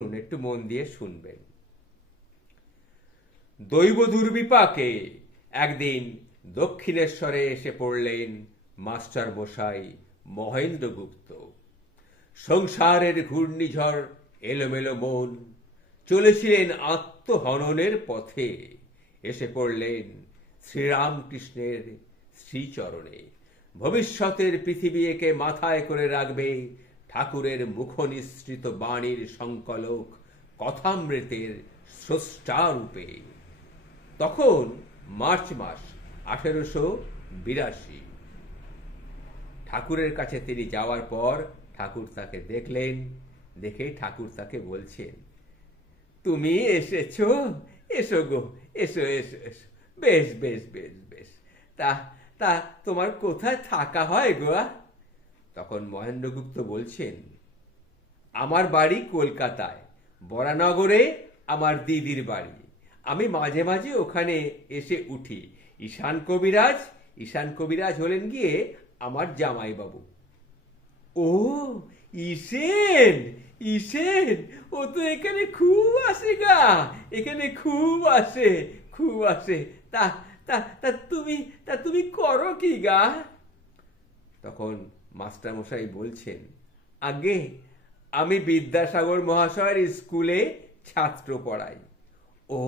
একটু মন দিয়ে শুনবেন। দৈব দুর্বিপাকে একদিন দক্ষিণেশ্বরে এসে পড়লেন মাস্টার মশাই মহেন্দ্রগুপ্ত। সংসারের ঘূর্ণিঝড়, এলোমেলো মন, চলেছিলেন আত্মহননের পথে। এসে পড়লেন শ্রীরামকৃষ্ণের শ্রীচরণে। ভবিষ্যতের পৃথিবী একে মাথায় করে রাখবে ঠাকুরের মুখনিসৃত বাণীর সংকলক, কথামৃতের স্রষ্টারূপে। তখন মার্চ মাস 1882। ঠাকুরের কাছে তিনি যাওয়ার পর ঠাকুর তাকে দেখলেন। দেখে ঠাকুর তাকে বলছেন, তুমি এসেছো, এসো গো, এসো এসো এসো, বেশ বেশ বেশ বেশ। তা তা তোমার কোথায় থাকা হয় গো? তখন মহেন্দ্রগুপ্ত বলছেন, আমার বাড়ি কলকাতায়, বরানগরে আমার দিদির বাড়ি। আমি মাঝে মাঝে ওখানে এসে উঠি। ঈশান কবিরাজ হলেন গিয়ে আমার জামাইবাবু। ও, ঈশেন, ঈশেন, ও তো এখানে খুব আসে গা, এখানে খুব আসে, খুব আসে। তা তা তা তুমি তা তুমি করো কি গা? তখন মাস্টার মশাই বলছেন, আগে আমি বিদ্যাসাগর মহাশয়ের স্কুলে ছাত্র পড়াই। ও,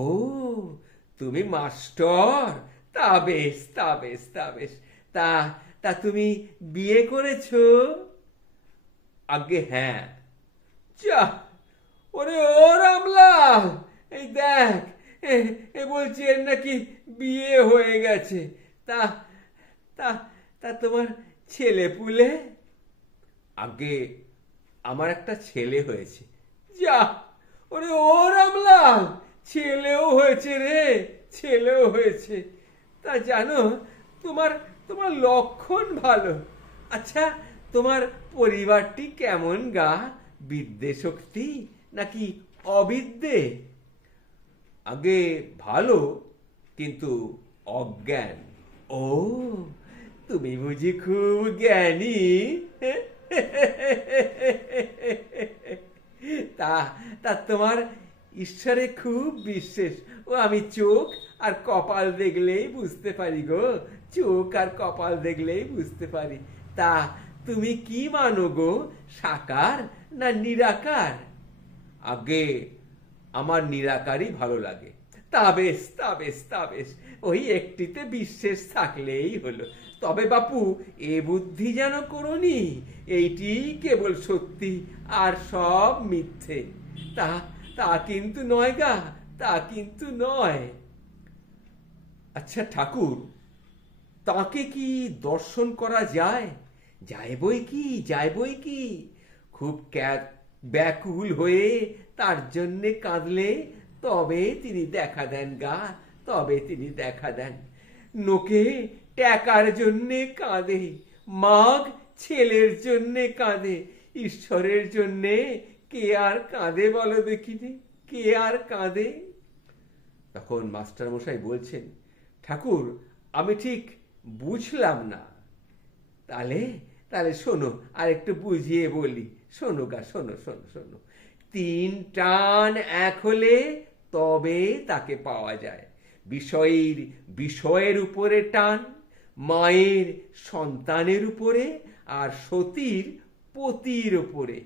তুমি মাস্টার? তা বেশ, তা বেশ, তা বেশ। তা তা তুমি বিয়ে করেছো? আগে হ্যাঁ। যা, ওরে ও রামলাল, এই দেখ, এ বলছি এর নাকি বিয়ে হয়ে গেছে। তা তা তা তোমার ছেলে পুলে? আগে আমার একটা ছেলে হয়েছে। যা, ওরে ও রামলাল, ছেলেও হয়েছে রে, ছেলেও হয়েছে। তা জানো, তোমার তোমার লক্ষণ ভালো। আচ্ছা, তোমার পরিবারটি কেমন গা? বিদ্যে শক্তি নাকি অবিদ্যে? আগে ভালো, কিন্তু অজ্ঞান। ও, তুমি বুঝি খুব জ্ঞানী? তা তা তোমার ঈশ্বরে খুব বিশ্বাস? ও, আমি চোখ আর কপাল দেখলেই বুঝতে পারি গো, চোখ আর কপাল দেখলেই বুঝতে পারি। তা তুমি কি মানো গো, সাকার না নিরাকার? আগে আমার নিরাকারই ভালো লাগে। তা বেশ, তা বেশ, তা বেশ, ওই একটিতে বিশ্বাস থাকলেই হলো। তবে বাপু, এ বুদ্ধি যেন করনি এইটি কেবল সত্যি আর সব মিথ্যে। তা তা কিন্তু নয় গা, তা কিন্তু নয়। আচ্ছা ঠাকুর, তাকে কি দর্শন করা যায়? যায় বই কি, যায় বই কি। খুব ব্যাকুল হয়ে তার জন্যে কাঁদলে তবে তিনি দেখা দেন গা, তবে তিনি দেখা দেন। নোকে টাকার জন্যে কাঁদে, মাগ ছেলের জন্যে কাঁদে, ঈশ্বরের জন্যে কে আর কাঁদে বলো দেখিনি, কে আর কাঁদে? তখন মাস্টার মশাই বলছেন, ঠাকুর আমি ঠিক বুঝলাম না। তাহলে তাহলে শোনো, আর একটু বুঝিয়ে বলি, শোনো গা, শোনো শোনো শোনো। তিন টান এক হলে তবে তাকে পাওয়া যায়। বিষয়ের বিষয়ের উপরে টান, মায়ের সন্তানের উপরে, আর সতীর পতির উপরে।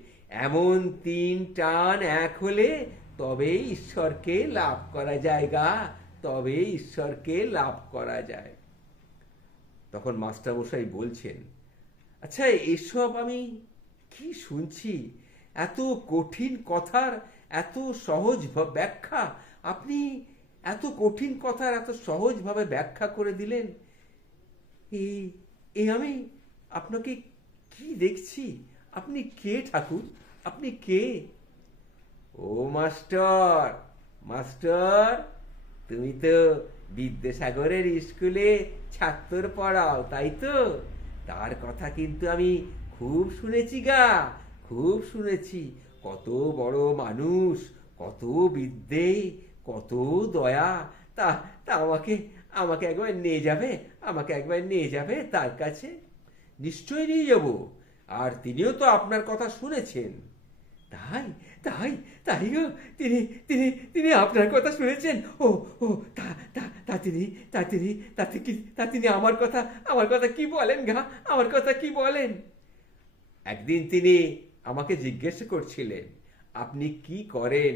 এমন তিন টান এক হলে তবে ঈশ্বরকে লাভ করা যায় গা, তবে ঈশ্বরকে লাভ করা যায়। তখন মাস্টারমশাই বলছেন, আচ্ছা এসব আমি কি শুনছি? এত কঠিন কথার এত সহজ ব্যাখ্যা আপনি, এত কঠিন কথার এত সহজভাবে ব্যাখ্যা করে দিলেন। এই আমি আপনাকে কি দেখছি? আপনি কে ঠাকুর, আপনি কে? ও মাস্টার, মাস্টার, তুমি তো বিদ্যাসাগরের স্কুলে ছাত্র পড়াও, তাই তো? তার কথা কিন্তু আমি খুব শুনেছি গা, খুব শুনেছি। কত বড় মানুষ, কত বিদ্যে, কত দয়া। তা তা আমাকে আমাকে একবার নিয়ে যাবে, আমাকে একবার নিয়ে যাবে তার কাছে? নিশ্চয়ই নিয়ে যাব। আর তিনিও তো আপনার কথা শুনেছেন। তাই তাই তাই গো, তিনি তিনি তিনি আপনার কথা শুনেছেন? ও ও তা তা তা তিনি তা তিনি তাতে কি তা তিনি আমার কথা কি বলেন গা? আমার কথা কি বলেন? একদিন তিনি আমাকে জিজ্ঞেস করছিলেন, আপনি কি করেন,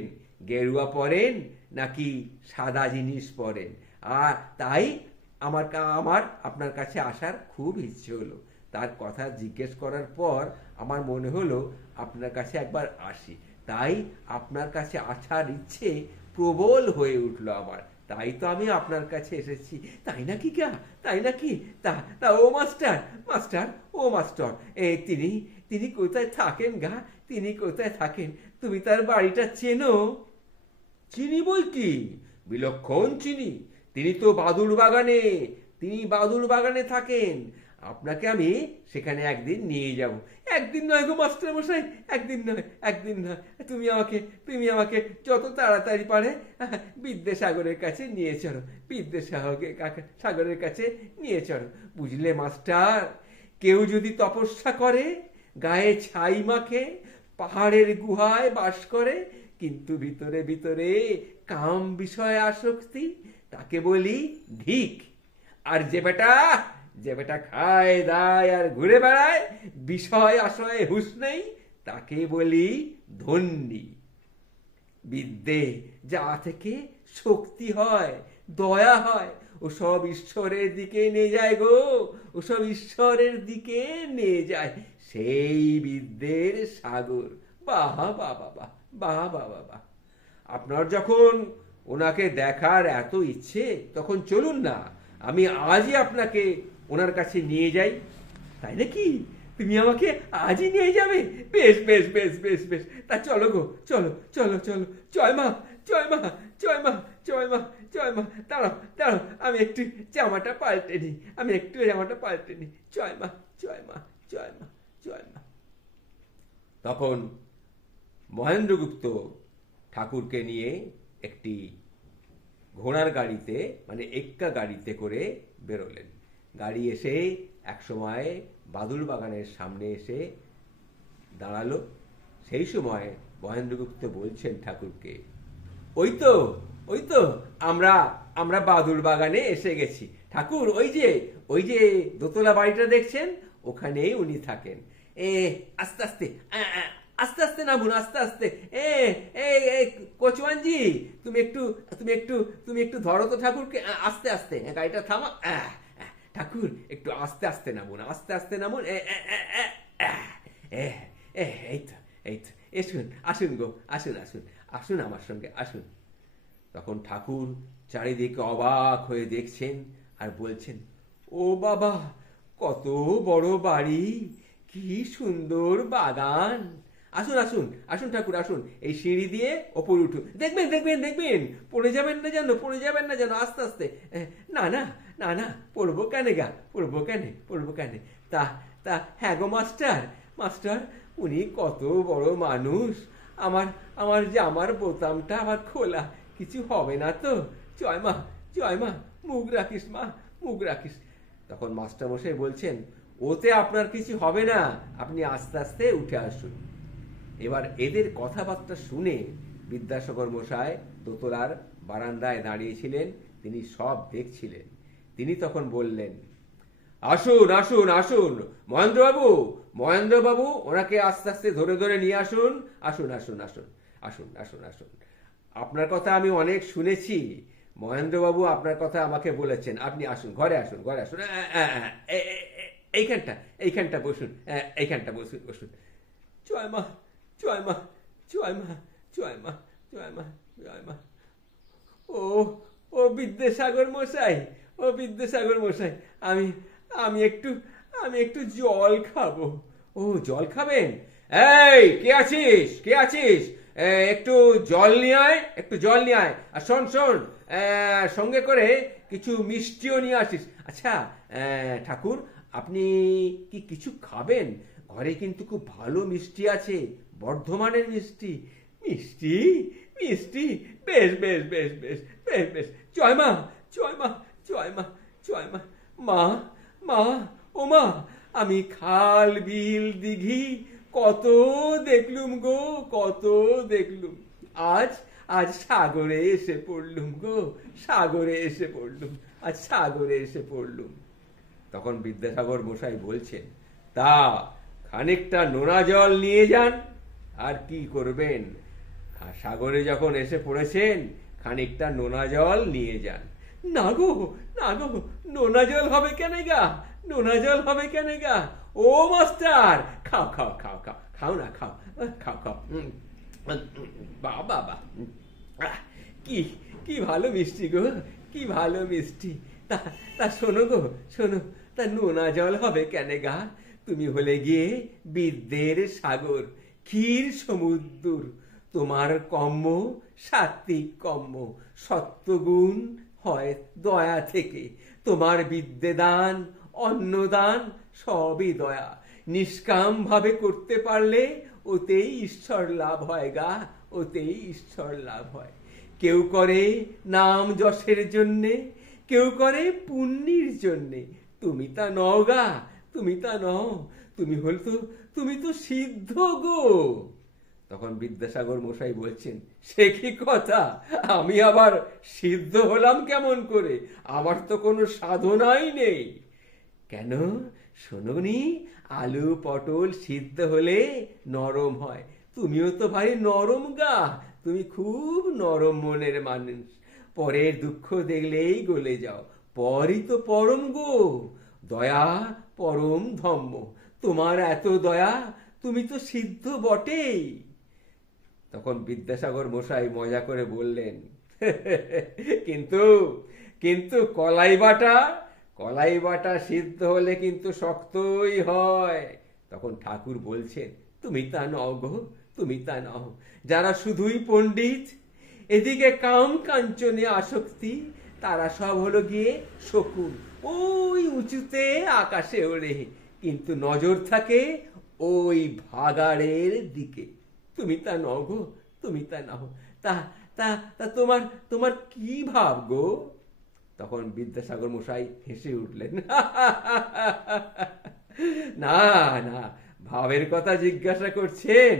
গেরুয়া পরেন নাকি সাদা জিনিস পরেন? আর তাই আমার আমার আপনার কাছে আসার খুব ইচ্ছে হলো। তার কথা জিজ্ঞেস করার পর আমার মনে হলো আপনার কাছে একবার আসি। তাই আপনার কাছে আসার ইচ্ছে প্রবল হয়ে উঠলো আমার। তাই তো আমি আপনার কাছে এসেছি। তাই নাকি গা? তাই নাকি? তা তা ও মাস্টার, মাস্টার, ও মাস্টার, তিনি তিনি কোথায় থাকেন গা? তিনি কোথায় থাকেন? তুমি তার বাড়িটা চেনো? চিনি বই কি, বিলক্ষণ চিনি। তিনি তো বাদুড় বাগানে, তিনি বাদুড় বাগানে থাকেন। আপনাকে আমি সেখানে একদিন নিয়ে যাব। একদিন নয় গো মাস্টার মশাই, একদিন নয়, একদিন নয়। তুমি আমাকে যত তাড়াতাড়ি পারে বিদ্যাসাগরের কাছে নিয়ে চলো, সাগরের কাছে নিয়ে চলো। বুঝলে মাস্টার, কেউ যদি তপস্যা করে, গায়ে ছাই মাখে, পাহাড়ের গুহায় বাস করে, কিন্তু ভিতরে ভিতরে কাম বিষয় আসক্তি, তাকে বলি ধিক। আর যে বেটা খায় দায় আর ঘুরে বেড়ায়, বিষয় আশয়ে হুঁশ নেই, তাকে বলি ধন্যী। বিদ্যে যা থেকে শক্তি হয়, দয়া হয়, ও সব ঈশ্বরের দিকে নিয়ে যায় গো, ও সব ঈশ্বরের দিকে নিয়ে যায়। সেই বিদ্যের সাগর। বাহ বাহ বাহ, বাহ বাহ বাহ। আপনার যখন ওনাকে দেখার এত ইচ্ছে, তখন চলুন না, আমি আজই আপনাকে ওনার কাছে নিয়ে যাই। তাই নাকি? তুমি আমাকে আজই নিয়ে যাবে? বেশ বেশ বেশ বেশ বেশ, তা চলো গো, চলো চলো চলো। জয় মা, জয় মা, জয় মা, জয় মা, জয় মা। দাঁড়াও দাঁড়াও, আমি একটু জামাটা পাল্টে নিই, আমি একটু জামাটা পাল্টে নিই। জয় মা, জয় মা, জয় মা, জয় মা। তখন মহেন্দ্রগুপ্ত ঠাকুরকে নিয়ে একটি ঘোড়ার গাড়িতে, মানে এক্কা গাড়িতে করে বেরোলেন। গাড়ি এসে একসময় বাদুড় বাগানের সামনে এসে দাঁড়ালো। সেই সময় মহেন্দ্রগুপ্ত বলছেন ঠাকুরকে, ওই তো আমরা আমরা বাদুড় বাগানে এসে গেছি ঠাকুর। ওই যে দোতলা বাড়িটা দেখছেন, ওখানেই উনি থাকেন। আস্তে আস্তে, আস্তে আস্তে নামুন, আস্তে আস্তে। কোচওয়ানজি, তুমি একটু ধরো তো ঠাকুরকে, আস্তে আস্তে, গাড়িটা থামা। ঠাকুর একটু আস্তে আস্তে নামুন, আস্তে আস্তে নামুন। এই তো এসুন, আসুন গো, আসুন আসুন আসুন, আমার সঙ্গে আসুন। তখন ঠাকুর চারিদিকে অবাক হয়ে দেখছেন আর বলছেন, ও বাবা, কত বড় বাড়ি, কি সুন্দর বাগান। আসুন আসুন আসুন ঠাকুর, আসুন, এই সিঁড়ি দিয়ে ওপরে উঠুন। দেখবেন দেখবেন দেখবেন, পড়ে যাবেন না যেন, পড়ে যাবেন না যেন, আস্তে আস্তে। না না না না, পড়বো কেন গা, পড়বো কেন। তা তা হ্যাঁ গো মাস্টার, মাস্টার, উনি কত বড় মানুষ। আমার জামার বোতামটা আবার খোলা, কিছু হবে না তো? জয় মা, জয় মা, মুখ রাখিস মা, মুখ রাখিস। তখন মাস্টারমশাই বলছেন, ওতে আপনার কিছু হবে না, আপনি আস্তে আস্তে উঠে আসুন। এবার এদের কথাবার্তা শুনে বিদ্যাসাগর মশাই দোতলার বারান্দায় দাঁড়িয়েছিলেন, তিনি সব দেখছিলেন। তিনি তখন বললেন, আসুন আসুন আসুন মহেন্দ্রবাবু, ওনাকে আস্তে আস্তে ধরে ধরে নিয়ে আসুন। আসুন আসুন আসুন আসুন আসুন আসুন, আপনার কথা আমি অনেক শুনেছি, মহেন্দ্রবাবু আপনার কথা আমাকে বলেছেন। আপনি আসুন, ঘরে আসুন, ঘরে আসুন। এইখানটা বসুন, এইখানটা বসুন। জয় মা, জয় মা, জয় মা, জয় মা, জয় মা, জয় মা। ও বিদ্যাসাগর মশাই, ও বিদ্যাসাগর মশাই, আমি একটু জল খাবো। ও, জল খাবেন? এই, কে আছিস? একটু জল নিয়ে আয়, একটু জল নিয়ে আয়। আর শোন, সঙ্গে করে কিছু মিষ্টিও নিয়ে আসিস। আচ্ছা ঠাকুর, আপনি কি কিছু খাবেন? ঘরে কিন্তু খুব ভালো মিষ্টি আছে, বর্ধমানের মিষ্টি। মিষ্টি মিষ্টি, বেশ বেশ বেশ বেশ বেশ বেশ। জয় মা, জয় মা, জয় মা, জয় মা। মা, ও মা, আমি খাল বিল দিঘি কত দেখলুম গো, কত দেখলুম। আজ আজ সাগরে এসে পড়লুম গো, সাগরে এসে পড়লুম, আজ সাগরে এসে পড়লুম। তখন বিদ্যাসাগর মশাই বলছেন, তা খানিকটা নোনা জল নিয়ে যান। আর কি করবেন, সাগরে যখন এসে পড়েছেন খানিকটা নোনা জল নিয়ে যান। না গো, না গো, নোনা জল হবে কেন গা, নোনা জল হবে কেন গা? ও মাস্টার, খাও খাও খাও খাও, খাও না, খাও খাও খাও। বাবা বা, কি কি ভালো মিষ্টি গো, কি ভালো মিষ্টি। তা তা শোনো গো, শোনো, তা নোনা জল হবে কেন গা? তুমি হলে গিয়ে বিদ্যের সাগর, ক্ষীর সমুদ্র। তোমার কম্ম সাত্বিক কম্ম, সত্যগুণ হয় দয়া থেকে। তোমার বিদ্যেদান, অন্নদান সবই দয়া। নিষ্কাম ভাবে করতে পারলে ওতেই ঈশ্বর লাভ হয় গা, ওতেই ঈশ্বর লাভ হয়। কেউ করে নাম যশের জন্যে, কেউ করে পুণ্যির জন্যে। তুমি তা নও গা, তুমি তা নও। তুমি তো সিদ্ধ গো। তখন বিদ্যাসাগর মশাই বলছেন, সে কি কথা, আমি আবার সিদ্ধ হলাম কেমন করে? আমার তো কোনো সাধনাই নেই। কেন শোনোনি, আলু পটল সিদ্ধ হলে নরম হয়। তুমিও তো ভারী নরম গা, তুমি খুব নরম মনের মানুষ। পরের দুঃখ দেখলেই গলে যাও, পরই তো পরম গো। দয়া পরম ধম্ম। তোমার এত দয়া, তুমি তো সিদ্ধ বটেই। তখন বিদ্যাসাগর মশাই মজা করে বললেন, কিন্তু কিন্তু কলাই বাটা সিদ্ধ হলে কিন্তু শক্তই হয়। তখন ঠাকুর বলছেন, তুমি তা নও গো, তুমি তা নও। যারা শুধুই পণ্ডিত, এদিকে কাম কাঞ্চনে আসক্তি, তারা সব হলো গিয়ে শকুন, ওই উঁচুতে আকাশে ওড়ে, কিন্তু নজর থাকে ওই ভাগাড়ের দিকে। তুমি তা নও গো, তুমি তা নও। তা তা তা তোমার তোমার কি ভাব গো? তখন বিদ্যাসাগর মশাই হেসে উঠলেন, না না, ভাবের কথা জিজ্ঞাসা করছেন,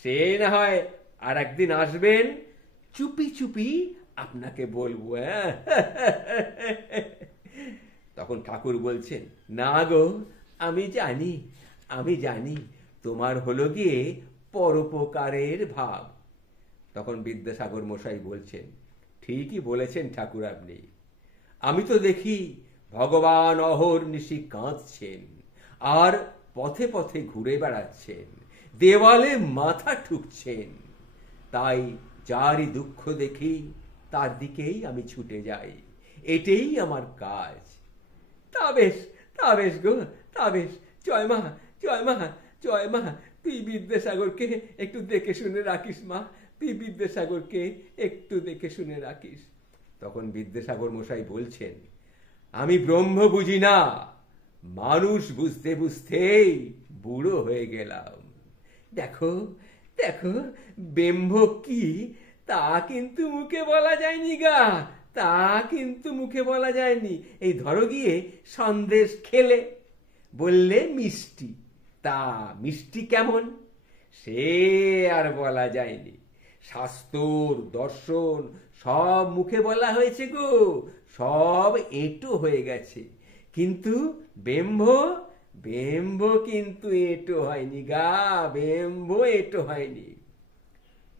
সে না হয় আর একদিন আসবেন, চুপি চুপি আপনাকে বলবো। তখন ঠাকুর বলছেন, না গো, আমি জানি, আমি জানি তোমার হলো গিয়ে পরোপকারের ভাব। তখন বিদ্যাসাগর মশাই বলছেন, ঠিকই বলেছেন ঠাকুর আপনি। আমি তো দেখি ভগবান অহর্নিশি কাঁদছেন, আর পথে পথে ঘুরে বেড়াচ্ছেন, দেওয়ালে মাথা ঠুকছেন। তাই যারই দুঃখ দেখি তার দিকেই আমি ছুটে যাই, এটাই আমার কাজ। তা বেশ, তা বেশ গো, তা বেশ। জয় মা, জয় মা, জয় মা। তুই বিদ্যাসাগরকে একটু দেখে শুনে রাখিস মা, তুই বিদ্যাসাগরকে একটু দেখে শুনে রাখিস। তখন বিদ্যাসাগর মশাই বলছেন, আমি ব্রহ্ম বুঝি না, মানুষ বুঝতে বুঝতেই বুড়ো হয়ে গেলাম। দেখো দেখো, ব্রহ্ম কি তা কিন্তু মুখে বলা যায়নি গা, তা কিন্তু মুখে বলা যায়নি। এই ধরো গিয়ে সন্দেশ খেলে, বললে মিষ্টি, তা মিষ্টি কেমন সে আর বলা যায়নি। শাস্ত্র দর্শন সব মুখে বলা হয়েছে গো, সব এঁটো হয়ে গেছে, কিন্তু বেম্ব কিন্তু এঁটো হয়নি গা, বেম্ব এঁটো হয়নি।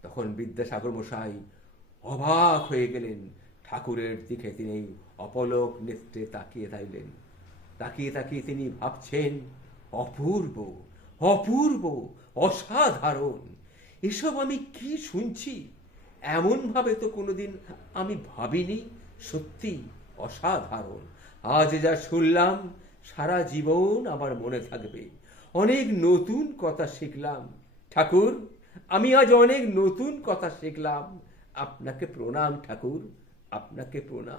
তখন বিদ্যাসাগর মশাই অবাক হয়ে গেলেন, ঠাকুরের দিকে তিনি অপলক নেত্রে তাকিয়ে থাকলেন। তাকিয়ে তাকিয়ে তিনি ভাবছেন, অপূর্ব, অপূর্ব, অসাধারণ, এসব আমি কি শুনছি? এমন ভাবে তো কোনোদিন আমি ভাবিনি। সত্যি অসাধারণ। আজ যা শুনলাম সারা জীবন আমার মনে থাকবে। অনেক নতুন কথা শিখলাম ঠাকুর, আমি আজ অনেক নতুন কথা শিখলাম। আপনাকে প্রণাম ঠাকুর, আপনাকে প্রণাম।